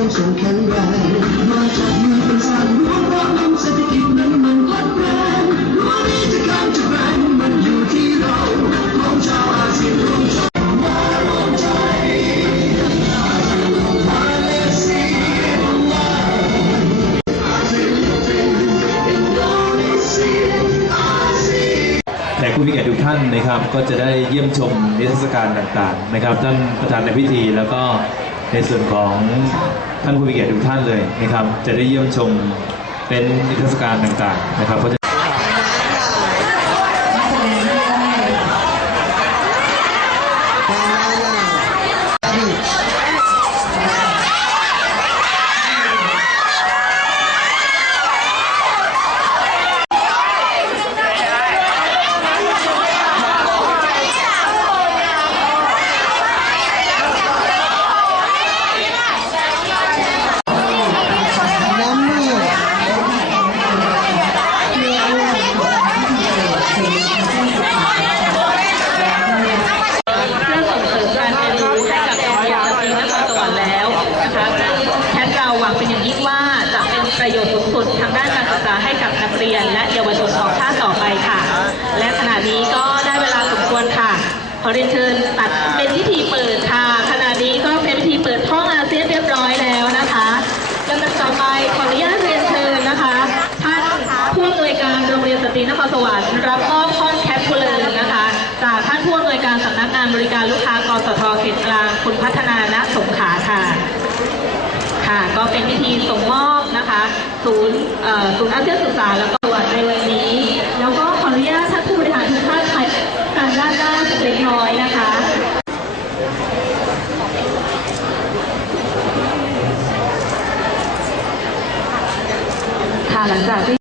มโยงส่งแข็งแรงมาจากมือเป็นสั่นรวมรวมนเศรษฐกิจนั้นมันพลัดแปรรู้ว่านี้จะการจะแรงมันอยู่ที่เราของชาวอาเซียนรวมใจมารวมใจแขกผู้มีเกียรติทุกท่านนะครับก็จะได้เยี่ยมชมนิทรรศการต่างๆนะครับท่านประธานในพิธีแล้วก็ในส่วนของ ท่านผู้มีเกียรติทุกท่านเลยนะครับ จะได้เยี่ยมชมเป็นนิทรรศการต่างๆนะครับเพราะฉะนั้น เพื่อส่งเสริมการเรียนรู้ให้กับเยาวชนสตรีนครสวรรค์แล้วนะคะซึ่งแคทเราหวังเป็นอย่างยิ่งว่าจะเป็นประโยชน์สูงสุดทางด้านการศึกษาให้กับนัก เรียนและเยาวชนของชาติต่อไปค่ะ และขณะนี้ก็ได้เวลาสมควรค่ะ ขอเรียนเชิญตัดเป็นพิธีเปิดค่ะ ขณะนี้ก็เป็นพิธีเปิดห้องอาเซียนเรียบร้อยแล้วนะคะลำดับต่อไปขออนุญาตเรียนเชิญนะคะท่านผู้อำนวยการโรงเรียนสตรีนครสวรรค์รับมอบห้องแคปคูลเลอร์นะคะ จากท่านผู้อำนวยการสำนักงานบริการลูกค้ากสทเขตกลางคุณพัฒนาณสงขาค่ะ ค่ะ ก็เป็นพิธีส่งมอบนะคะ ศูนย์ศูนย์อาเซียนศึกษาแล้วก็ตรวจในวันนี้ แล้วก็ขออนุญาตท่านผู้บริหารทุกท่านไปกางด้านล่างเล็กน้อยนะคะค่ะหลังจากที่